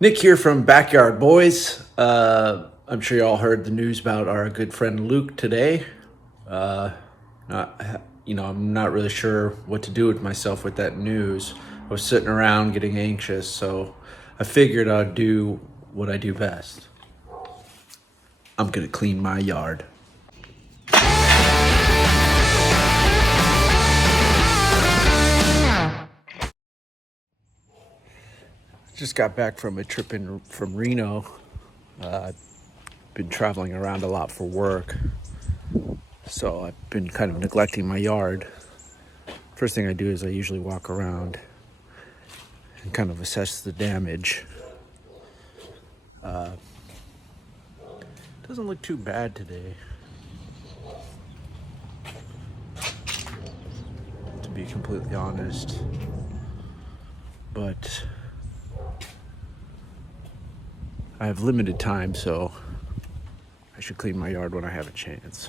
Nick here from Backyard Boys. I'm sure you all heard the news about our good friend Luke today. I'm not really sure what to do with myself with that news. I was sitting around getting anxious, so I figured I'd do what I do best. I'm gonna clean my yard. Just got back from a trip from Reno. I've been traveling around a lot for work, so I've been kind of neglecting my yard. First thing I do is I usually walk around and kind of assess the damage. Doesn't look too bad today, to be completely honest. But I have limited time, so I should clean my yard when I have a chance.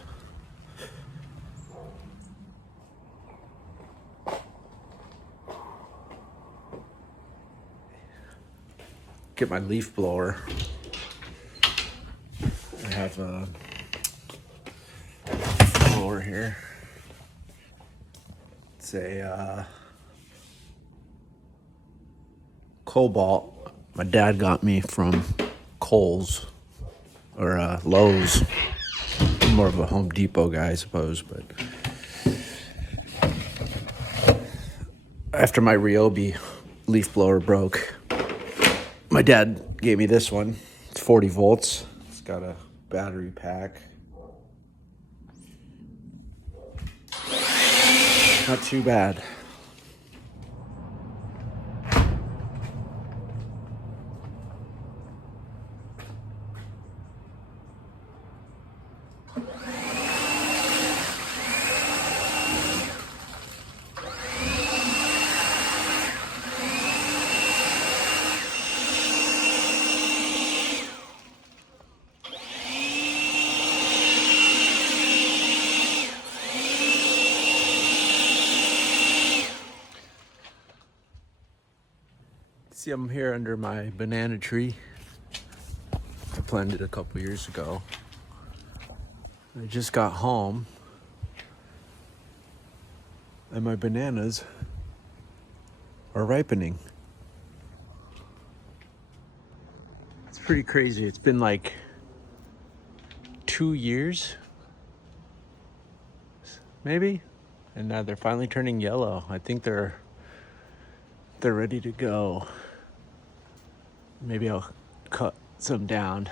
Get my leaf blower. I have a blower here. It's a Kobalt. My dad got me from Kohl's or Lowe's. I'm more of a Home Depot guy, I suppose, but after my Ryobi leaf blower broke, my dad gave me this one. It's 40 volts. It's got a battery pack. Not too bad. See, I'm here under my banana tree. I planted a couple years ago. I just got home, and my bananas are ripening. It's pretty crazy. It's been like 2 years, maybe, and now they're finally turning yellow. I think they're ready to go. Maybe I'll cut some down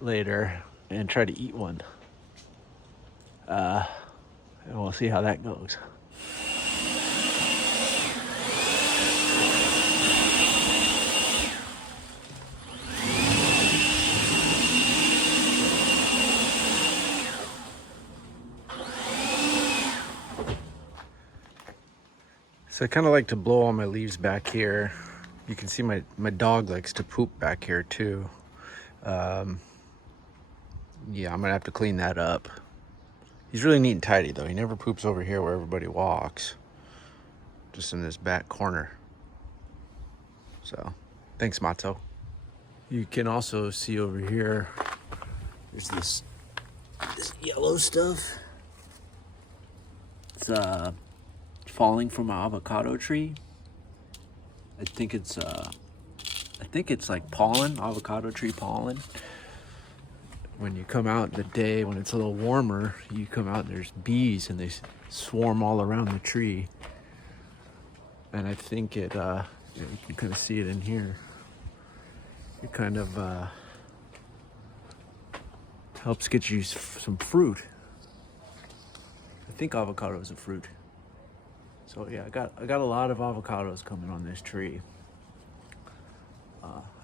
later and try to eat one. And we'll see how that goes. So I kind of like to blow all my leaves back here. You can see my dog likes to poop back here too. Yeah, I'm gonna have to clean that up. He's really neat and tidy though. He never poops over here where everybody walks. Just in this back corner. So, thanks, Matzo. You can also see over here, there's this yellow stuff. It's falling from an avocado tree. I think it's like pollen, avocado tree pollen. When you come out in the day when it's a little warmer, you come out and there's bees and they swarm all around the tree. And I think it, you can kind of see it in here. It kind of helps get you some fruit. I think avocado is a fruit. So yeah, I got a lot of avocados coming on this tree.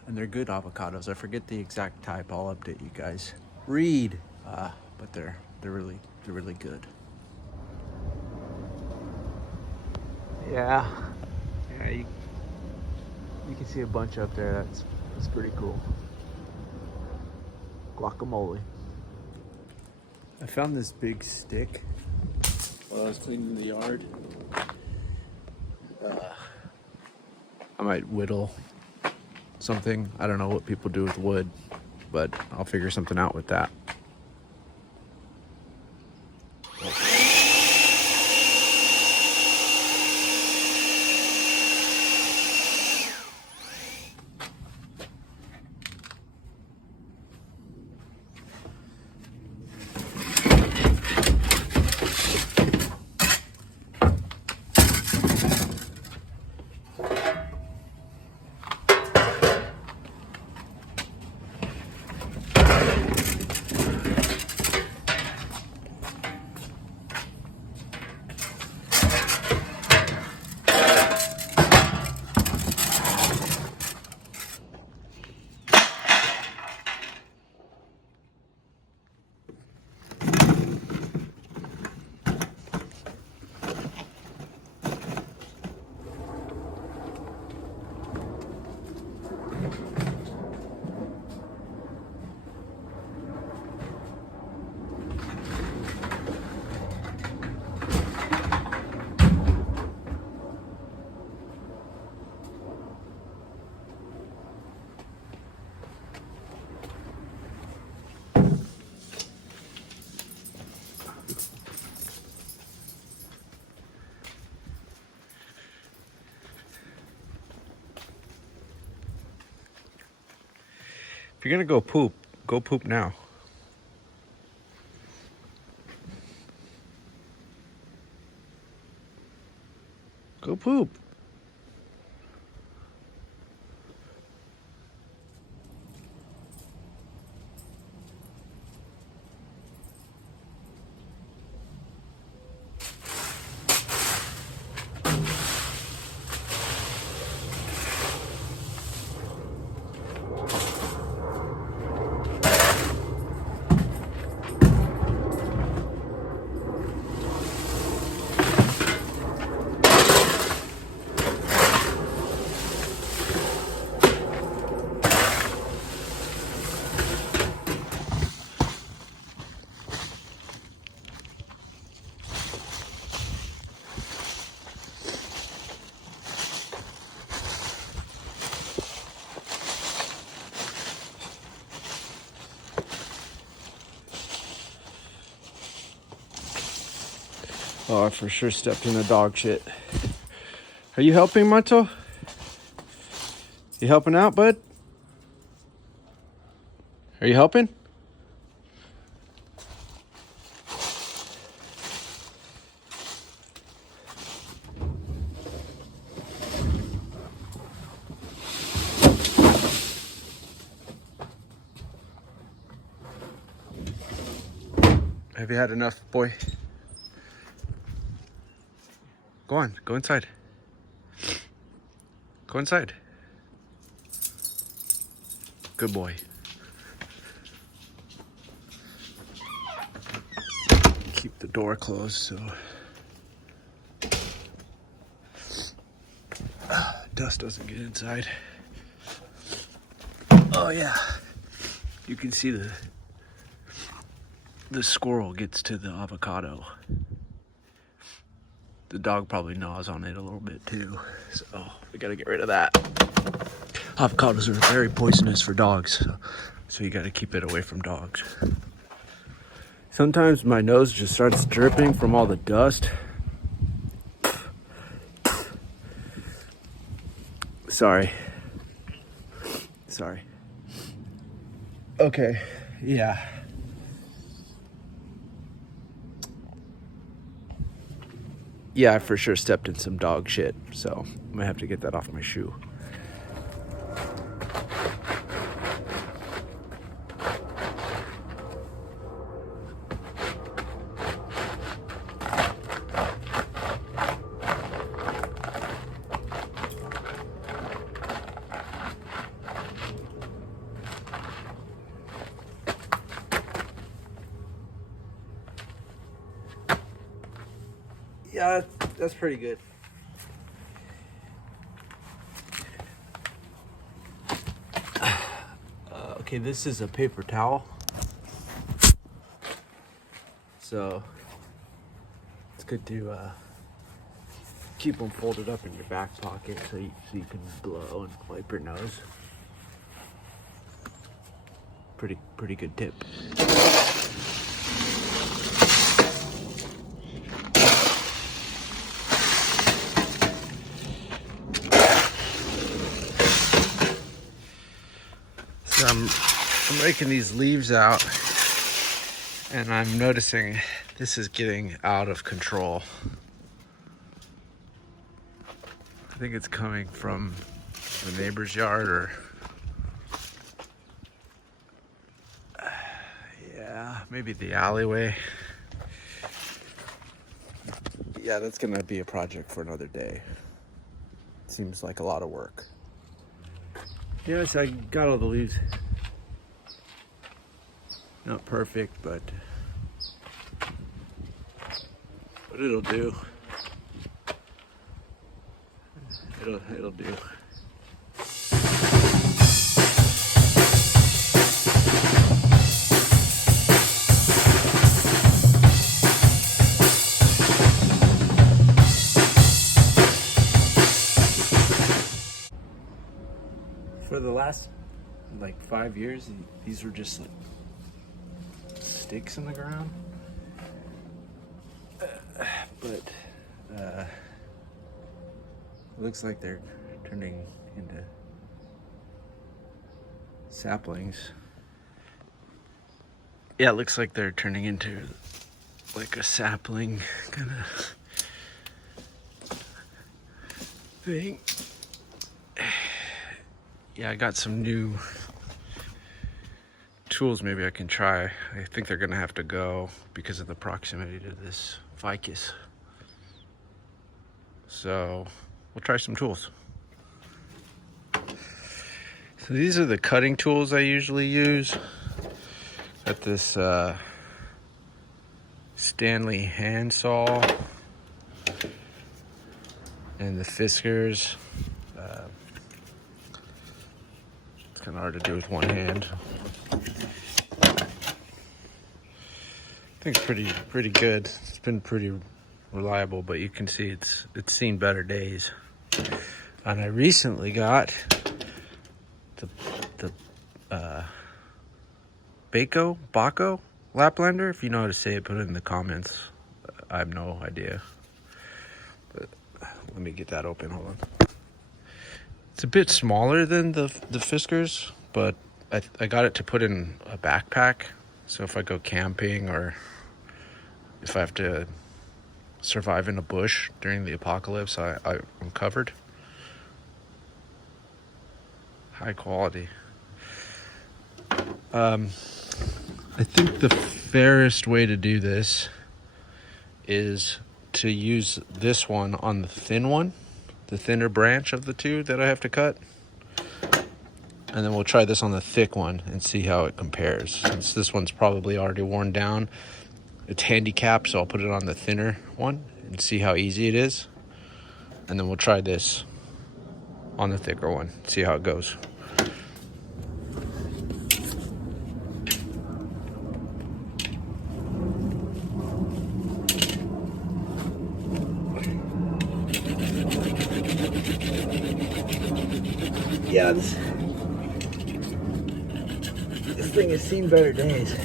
And they're good avocados. I forget the exact type. I'll update you guys. Read, but they're really good. Yeah, you can see a bunch up there. That's pretty cool. Guacamole. I found this big stick while I was cleaning the yard. I might whittle something. I don't know what people do with wood, but I'll figure something out with that. If you're gonna go poop now. Go poop. Oh, I for sure stepped in the dog shit. Are you helping, Mato? You helping out, bud? Are you helping? Have you had enough, boy? Go on, go inside. Go inside. Good boy. Keep the door closed so dust doesn't get inside. Oh yeah, you can see the squirrel gets to the avocado. The dog probably gnaws on it a little bit too, so we gotta get rid of that. Avocados are very poisonous for dogs, so you gotta keep it away from dogs. Sometimes my nose just starts dripping from all the dust. Sorry. Okay, yeah. Yeah, I for sure stepped in some dog shit, so I'm gonna have to get that off my shoe. Yeah, that's pretty good. Okay, this is a paper towel. So it's good to keep them folded up in your back pocket so you can blow and wipe your nose. Pretty good tip. So I'm raking these leaves out, and I'm noticing this is getting out of control. I think it's coming from the neighbor's yard, or yeah, maybe the alleyway. Yeah, that's gonna be a project for another day. Seems like a lot of work. Yes, I got all the leaves. Not perfect, but it'll do. It'll do. For the last like 5 years, these were just like sticks in the ground. But it looks like they're turning into saplings. Yeah, it looks like they're turning into like a sapling kind of thing. Yeah, I got some new tools maybe I can try. I think they're gonna have to go because of the proximity to this ficus. So we'll try some tools. So these are the cutting tools I usually use. Got this Stanley handsaw and the Fiskars. It's kind of hard to do with one hand. I think it's pretty good. It's been pretty reliable, but you can see it's seen better days. And I recently got the Bahco Laplander. If you know how to say it, put it in the comments. I have no idea. But let me get that open. Hold on. It's a bit smaller than the Fiskars, but I got it to put in a backpack. So if I go camping or if I have to survive in a bush during the apocalypse, I'm covered. High quality. I think the fairest way to do this is to use this one on the thin one, the thinner branch of the two that I have to cut. And then we'll try this on the thick one and see how it compares. Since this one's probably already worn down, it's handicapped, so I'll put it on the thinner one and see how easy it is. And then we'll try this on the thicker one, see how it goes. Yeah, this thing has seen better days.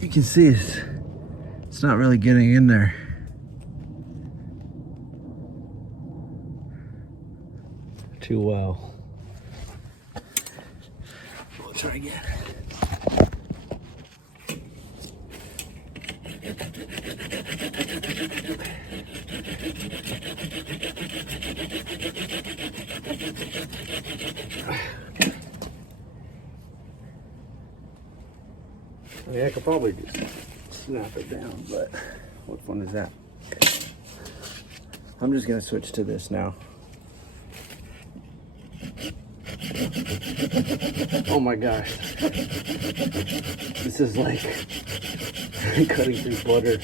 You can see it's not really getting in there. Too well. We'll try again. I mean, I could probably just snap it down, but what fun is that? I'm just gonna switch to this now. Oh my gosh. This is like cutting through butter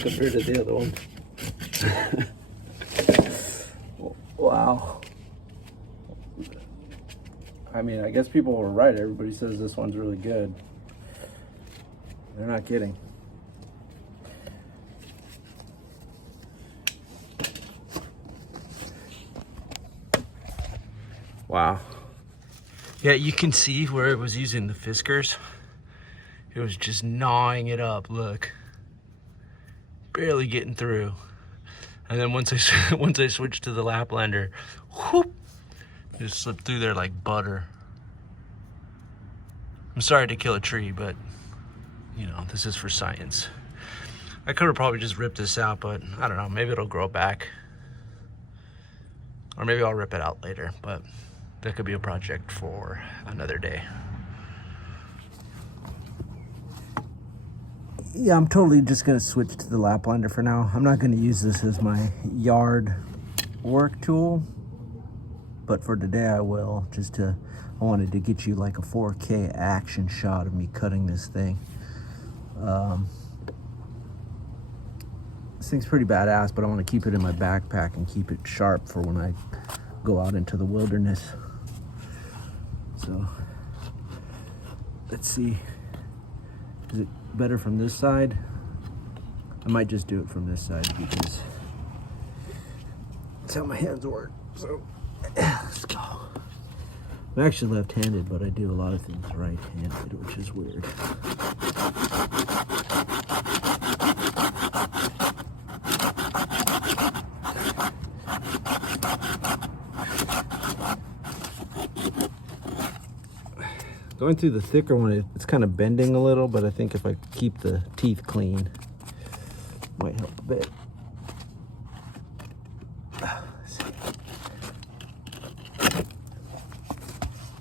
compared to the other one. Wow. I mean, I guess people were right. Everybody says this one's really good. They're not kidding. Wow. Yeah, you can see where it was using the Fiskars. It was just gnawing it up, look. Barely getting through. And then once I once I switched to the Laplander, whoop, just slipped through there like butter. I'm sorry to kill a tree, but you know, this is for science. I could have probably just ripped this out, but I don't know, maybe it'll grow back. Or maybe I'll rip it out later, but that could be a project for another day. Yeah, I'm totally just gonna switch to the Laplander for now. I'm not gonna use this as my yard work tool, but for today I will, I wanted to get you like a 4K action shot of me cutting this thing. This thing's pretty badass, but I want to keep it in my backpack and keep it sharp for when I go out into the wilderness. So, let's see. Is it better from this side? I might just do it from this side because that's how my hands work. So, let's go. I'm actually left-handed, but I do a lot of things right-handed, which is weird. Going through the thicker one, it's kind of bending a little, but I think if I keep the teeth clean, it might help a bit. Let's see.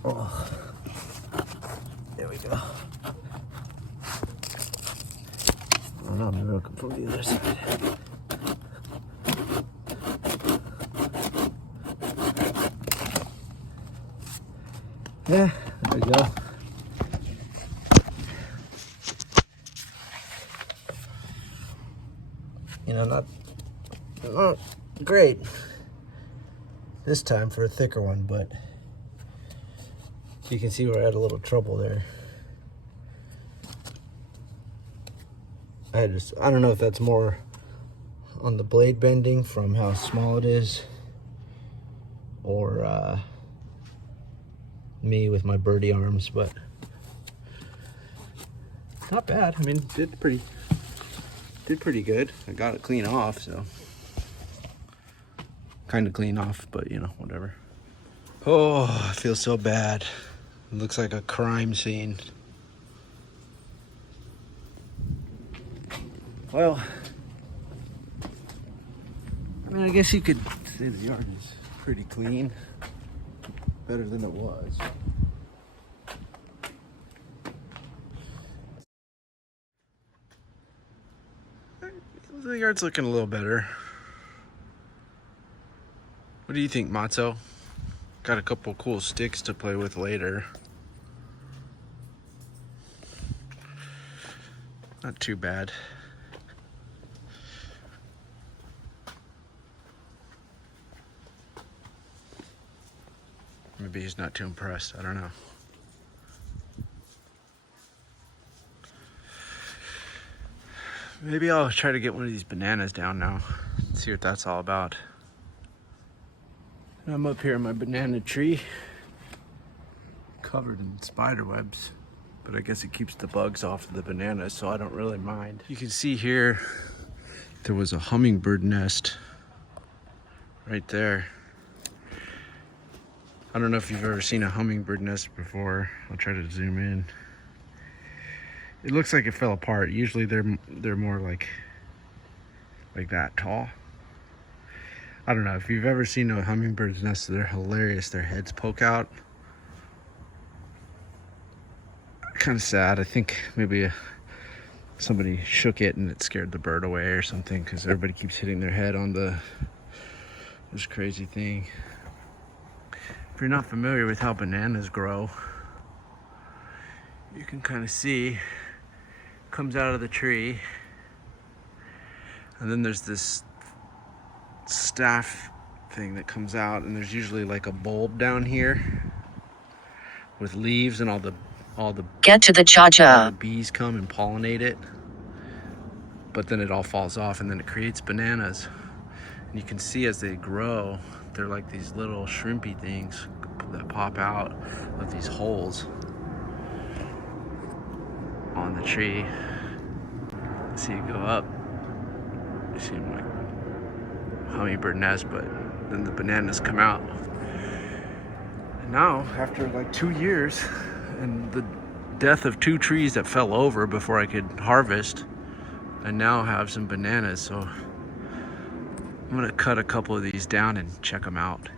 Oh, there we go. Oh no, maybe I'll come from the other side. Yeah, there we go. You know, not great this time for a thicker one, but you can see where I had a little trouble there. I don't know if that's more on the blade bending from how small it is, or me with my birdie arms, but not bad. I mean, did pretty good. I got it clean off, so kind of clean off, but you know, whatever. Oh, I feel so bad. It looks like a crime scene. Well, I mean, I guess you could say the yard is pretty clean. Better than it was. The yard's looking a little better. What do you think, Matzo? Got a couple cool sticks to play with later. Not too bad. Maybe he's not too impressed. I don't know. Maybe I'll try to get one of these bananas down now. See what that's all about. I'm up here in my banana tree, covered in spider webs, but I guess it keeps the bugs off of the bananas, so I don't really mind. You can see here, there was a hummingbird nest right there. I don't know if you've ever seen a hummingbird nest before. I'll try to zoom in. It looks like it fell apart. Usually they're more like that tall. I don't know if you've ever seen a hummingbird's nest. They're hilarious. Their heads poke out. Kind of sad. I think maybe somebody shook it and it scared the bird away or something, because everybody keeps hitting their head on this crazy thing. If you're not familiar with how bananas grow, you can kind of see comes out of the tree, and then there's this staff thing that comes out, and there's usually like a bulb down here with leaves, and all the get to the cha-cha. All the bees come and pollinate it, but then it all falls off, and then it creates bananas. And you can see as they grow, they're like these little shrimpy things that pop out of these holes on the tree. So you go up, you see them like hummingbird nest, but then the bananas come out. And now, after like 2 years and the death of 2 trees that fell over before I could harvest, I now have some bananas. So I'm gonna cut a couple of these down and check them out.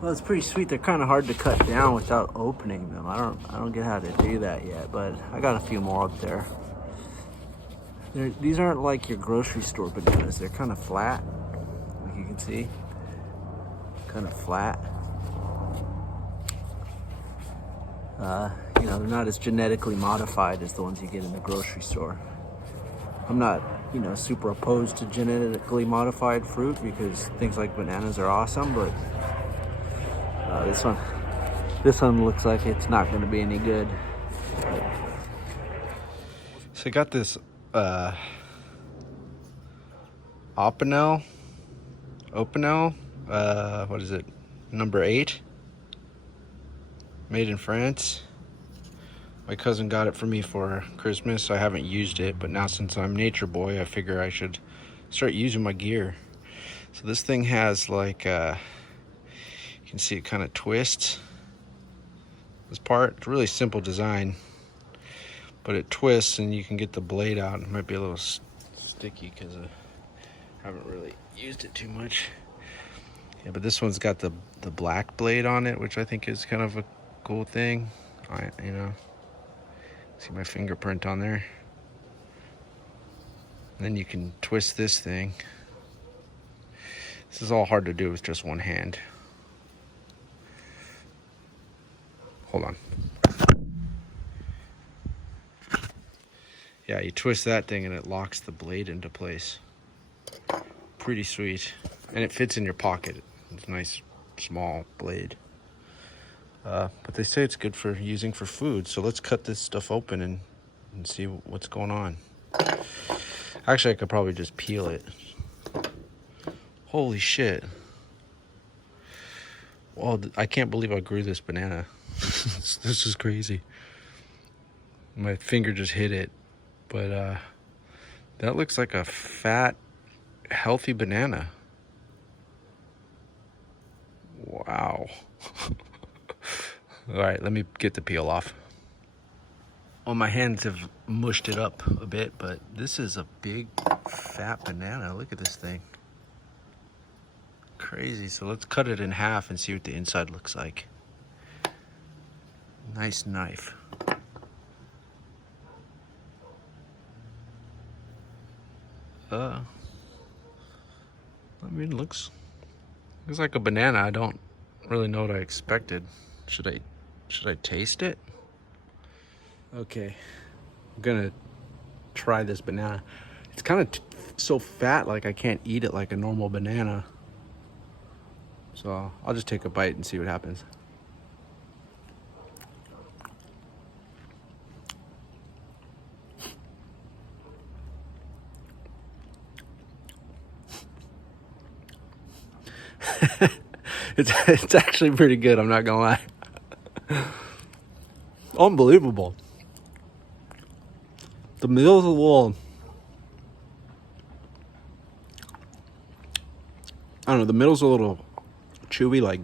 Well, it's pretty sweet. They're kind of hard to cut down without opening them. I don't get how to do that yet, but I got a few more up there. These aren't like your grocery store bananas. They're kind of flat, like you can see. Kind of flat. You know, they're not as genetically modified as the ones you get in the grocery store. I'm not, you know, super opposed to genetically modified fruit because things like bananas are awesome, but this one looks like it's not going to be any good. So I got this Opinel, what is it, number 8, made in France. My cousin got it for me for Christmas. I haven't used it, but now since I'm nature boy, I figure I should start using my gear. So this thing has like, you can see it kind of twists. This part, it's a really simple design, but it twists and you can get the blade out. It might be a little sticky because I haven't really used it too much. Yeah, but this one's got the black blade on it, which I think is kind of a cool thing. You know, see my fingerprint on there. And then you can twist this thing. This is all hard to do with just one hand. Hold on. Yeah, you twist that thing and it locks the blade into place. Pretty sweet. And it fits in your pocket. It's a nice small blade. But they say it's good for using for food. So let's cut this stuff open and see what's going on. Actually, I could probably just peel it. Holy shit. Well, I can't believe I grew this banana. This is crazy. My finger just hit it. But that looks like a fat, healthy banana. Wow. All right, let me get the peel off. Well, my hands have mushed it up a bit, but this is a big, fat banana. Look at this thing. Crazy. So let's cut it in half and see what the inside looks like. Nice knife. I mean, looks like a banana. I don't really know what I expected. Should I taste it? Okay, I'm gonna try this banana. It's kind of so fat, like I can't eat it like a normal banana. So I'll just take a bite and see what happens. It's actually pretty good, I'm not gonna lie. Unbelievable. The middle's a little, I don't know, the middle's a little chewy, like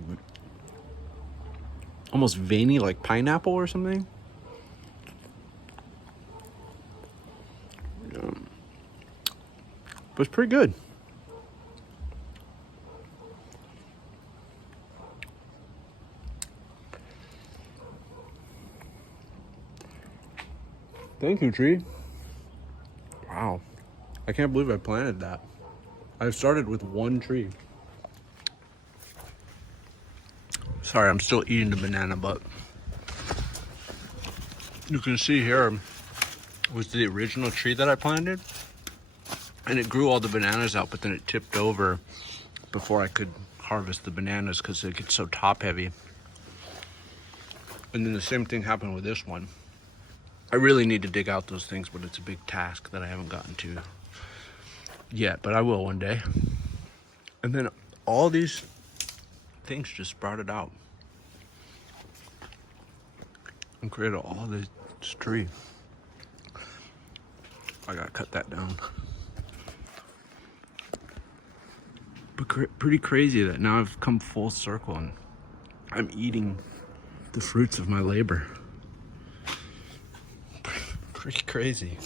almost veiny, like pineapple or something. But it's pretty good. Thank you, tree. Wow. I can't believe I planted that. I started with one tree. Sorry, I'm still eating the banana, but you can see here was the original tree that I planted. And it grew all the bananas out, but then it tipped over before I could harvest the bananas because it gets so top heavy. And then the same thing happened with this one. I really need to dig out those things, but it's a big task that I haven't gotten to yet, but I will one day. And then all these things just sprouted out and created all this tree. I gotta cut that down. But pretty crazy that now I've come full circle and I'm eating the fruits of my labor. Pretty crazy.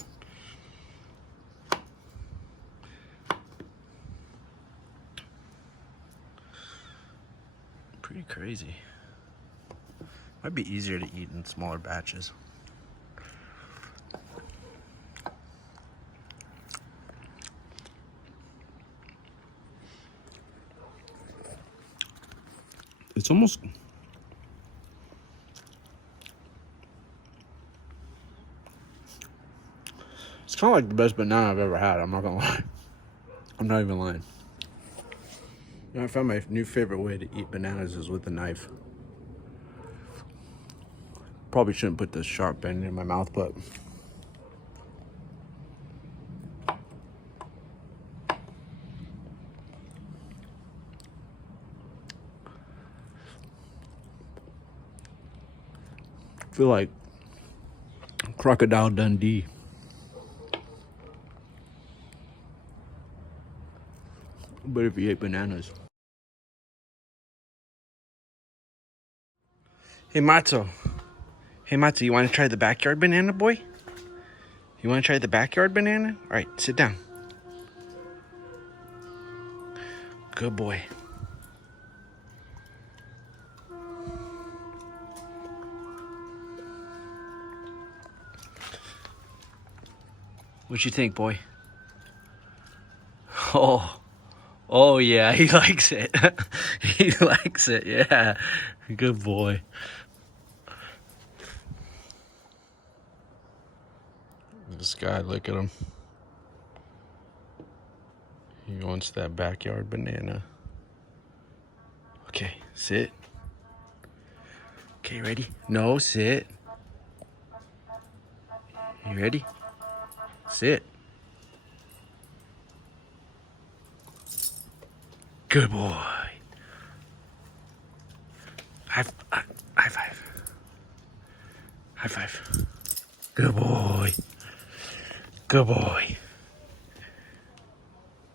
Pretty crazy. Might be easier to eat in smaller batches. It's almost... It's kind of like the best banana I've ever had, I'm not gonna lie. I'm not even lying. You know, I found my new favorite way to eat bananas is with a knife. Probably shouldn't put this sharp end in my mouth, but I feel like Crocodile Dundee. But if you ate bananas. Hey, Matzo. Hey, Matzo, you want to try the backyard banana, boy? You want to try the backyard banana? All right, sit down. Good boy. What you think, boy? Oh yeah, he likes it. He likes it, yeah. Good boy. This guy, look at him. He wants that backyard banana. Okay, sit. Okay, ready? No, sit. You ready? Sit. Good boy. High five. High five. Good boy. Good boy.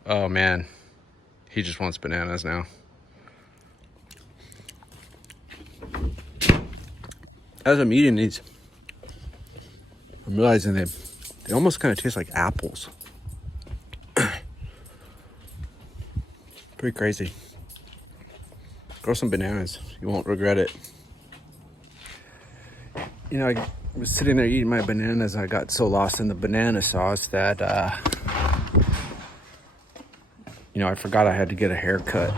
Oh man, he just wants bananas now. As I'm eating these, I'm realizing they almost kind of taste like apples. Pretty crazy. Grow some bananas. You won't regret it. You know, I was sitting there eating my bananas. I got so lost in the banana sauce that, you know, I forgot I had to get a haircut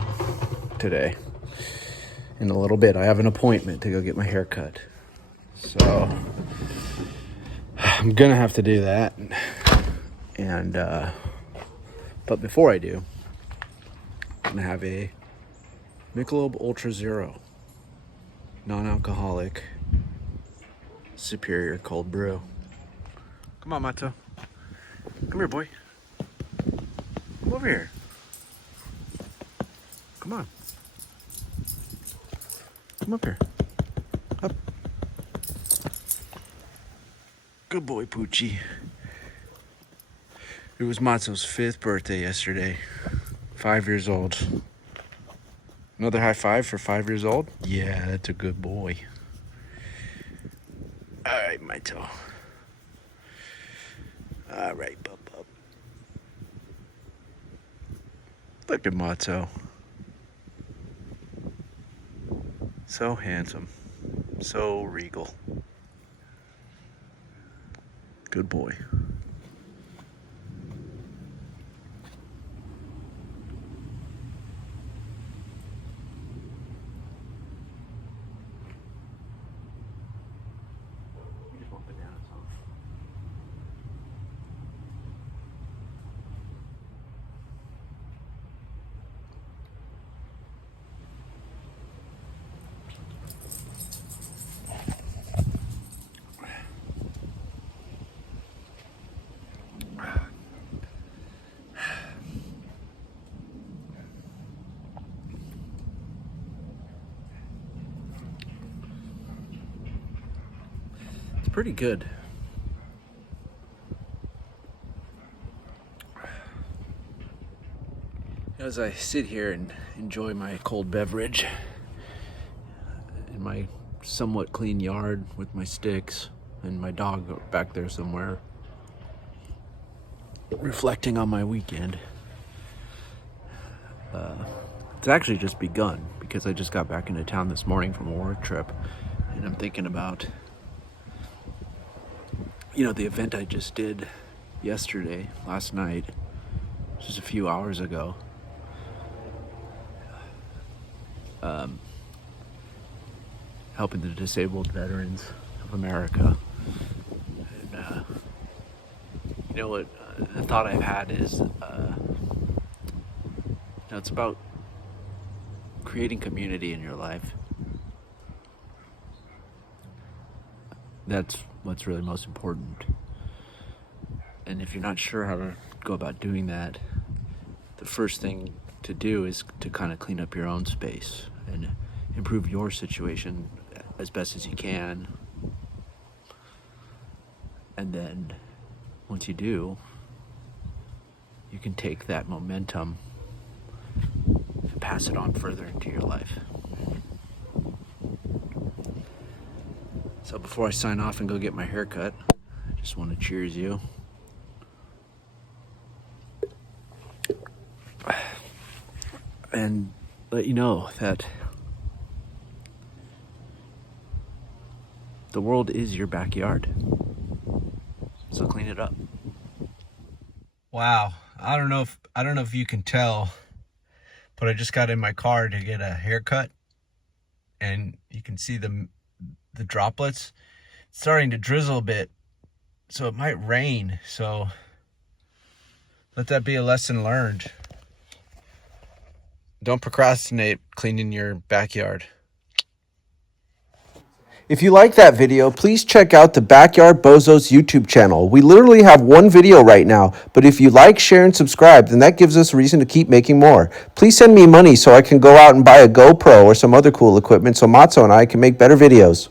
today. In a little bit, I have an appointment to go get my hair cut. So, I'm gonna have to do that. And, but before I do, I'm gonna have a Michelob Ultra Zero, non-alcoholic, superior cold brew. Come on, Mato. Come here, boy. Come over here. Come on. Come up here. Up. Good boy, Poochie. It was Matzo's 5th birthday yesterday. 5 years old. Another high five for 5 years old? Yeah, that's a good boy. All right, Mato. All right, bub. Look at Matzo. So handsome. So regal. Good boy. pretty good. As I sit here and enjoy my cold beverage in my somewhat clean yard with my sticks and my dog back there somewhere, reflecting on my weekend. It's actually just begun because I just got back into town this morning from a work trip, and I'm thinking about, the event I just did last night, just a few hours ago. Helping the disabled veterans of America. And, what the thought I've had is, it's about creating community in your life. That's what's really most important. And if you're not sure how to go about doing that, the first thing to do is to kind of clean up your own space and improve your situation as best as you can. And then once you do, you can take that momentum and pass it on further into your life. So before I sign off and go get my hair cut, I just want to cheers you. And let you know that the world is your backyard. So clean it up. Wow. I don't know if you can tell, but I just got in my car to get a haircut, and you can see the droplets. It's starting to drizzle a bit, so it might rain. So let that be a lesson learned. Don't procrastinate cleaning your backyard. If you like that video, please check out the Backyard Bozos YouTube channel. We literally have one video right now, but if you like, share, and subscribe, then that gives us a reason to keep making more. Please send me money so I can go out and buy a GoPro or some other cool equipment so Matzo and I can make better videos.